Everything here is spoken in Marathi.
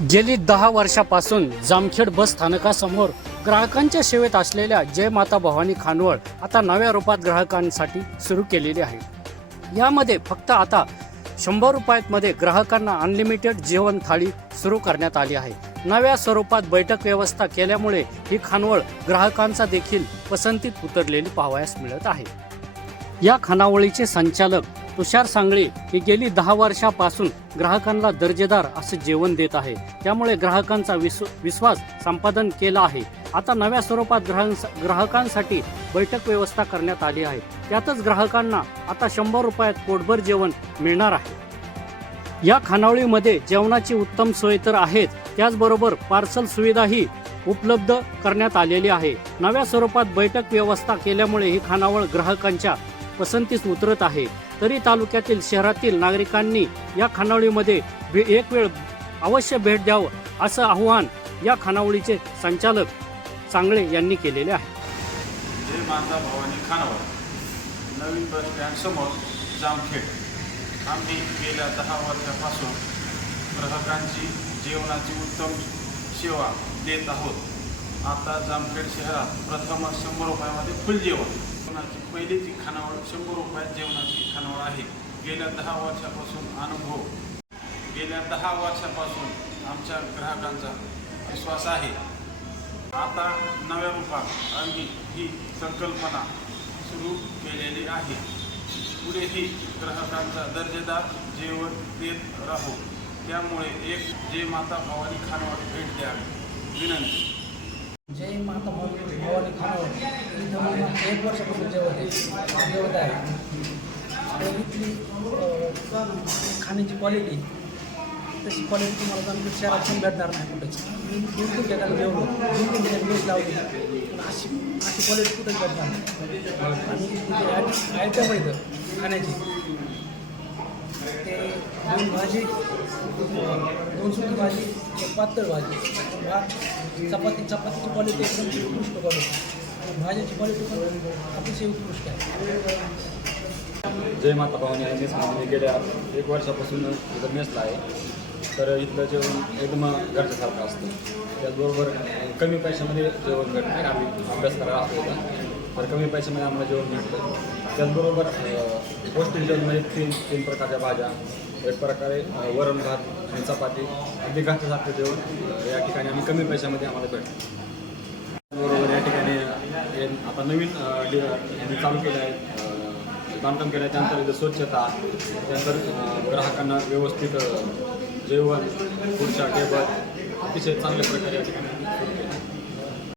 गेली दहा वर्षापासून जामखेड बस स्थानकासमोर ग्राहकांच्या सेवेत असलेल्या जय माता भवानी खानवळ आता नव्या रूपात ग्राहकांसाठी सुरू केलेली आहे. यामध्ये फक्त आता शंभर रुपयामध्ये ग्राहकांना अनलिमिटेड जेवण थाळी सुरू करण्यात आली आहे. नव्या स्वरूपात बैठक व्यवस्था केल्यामुळे ही खानवळ ग्राहकांचा देखील पसंतीत उतरलेली पाहावयास मिळत आहे. या खानावळीचे संचालक तुषार सांगळे हे गेली दहा वर्षापासून ग्राहकांना दर्जेदार असं जेवण देत आहे. त्यामुळे ग्राहकांचा विश्व विश्वास संपादन केला आहे. आता नव्या स्वरूपात ग्राहकांस- ग्राहकांसाठी बैठक व्यवस्था करण्यात आली आहे. त्यातच ग्राहकांना आता शंभर रुपयात पोटभर जेवण मिळणार आहे. या खानावळीमध्ये जेवणाची उत्तम सोय तर आहेच. त्याचबरोबर पार्सल सुविधाही उपलब्ध करण्यात आलेली आहे. नव्या स्वरूपात बैठक व्यवस्था केल्यामुळे ही खानावळ ग्राहकांच्या पसंतीस उतरत आहे. तरी तालुक्यातील शहरातील नागरिकांनी या खानावळीमध्ये भे- एक वेळ अवश्य भेट द्यावं असं आव्हान या खानावळीचे संचालक चांगले यांनी केलेले आहे. जय माता भवानी खानावळ. नवीन बस स्टँड समोर जामखेड. आम्ही गेल्या दहा वर्षापासून ग्राहकांची जेवणाची उत्तम सेवा देत आहोत. आता जामखेड शहरात प्रथमच शंभर रुपयामध्ये फुल जेवण. जेवणाची पहिलीची खानावळ शंभर रुपयात जेवणाची खानावळ आहे. गेल्या दहा वर्षापासून अनुभव. गेल्या दहा वर्षापासून आमच्या ग्राहकांचा विश्वास आहे. आता नव्या रूपात आम्ही ही संकल्पना सुरू केलेली आहे. पुढेही ग्राहकांचा दर्जेदार जेवण देत राहू. त्यामुळे एक जे माता भवानी खानवर भेट द्यावी. विनंती जय माता भवानी भवानी खानावर इथं मला एक वर्षापासून जेवण आहे. जेवत आहे. इथली खाण्याची क्वालिटी तशी क्वालिटी तुम्हाला जाणून शहरात पण भेटणार नाही कुठेच. मी दोन तीन ठिकाणी जेवलो. दोन तीन ठिकाणी मेस लावली. पण अशी अशी क्वालिटी कुठेच भेटणार नाही. आणि तिथे आहे तर खाण्याची ते दोन भाजी दोन सुकी भाजी एक पातळ भाजी. भात चपाती चपातीची क्वालिटी एकदम उत्कृष्ट क्वालिटी भाज्याची क्वालिटी पण अतिशय उत्कृष्ट आहे. जय माता भवानी आहे मेसमध्ये मी गेल्या एक वर्षापासून इथं मेसला आहे. तर इथलं जेवण एकदम घरच्यासारखं असतं. त्याचबरोबर कमी पैशामध्ये जेवण भेटतं. आम्ही अभ्यास करायला असतो इथं तर कमी पैशामध्ये आम्हाला जेवण भेटतं. त्याचबरोबर पौष्टिक जेवणमध्ये तीन तीन प्रकारच्या भाज्या. एक प्रकारे वरण भात आणि चपाती. अगदी घरच्यासारखं जेवण या ठिकाणी आम्ही कमी पैशामध्ये आम्हाला भेटतं. हे आता नवीन यांनी चालू केलं आहे. बांधकाम केलं आहे. त्यानंतर इथं स्वच्छता त्यानंतर ग्राहकांना व्यवस्थित जेवण खुर्च्या टेबल अतिशय चांगल्या प्रकारे या ठिकाणी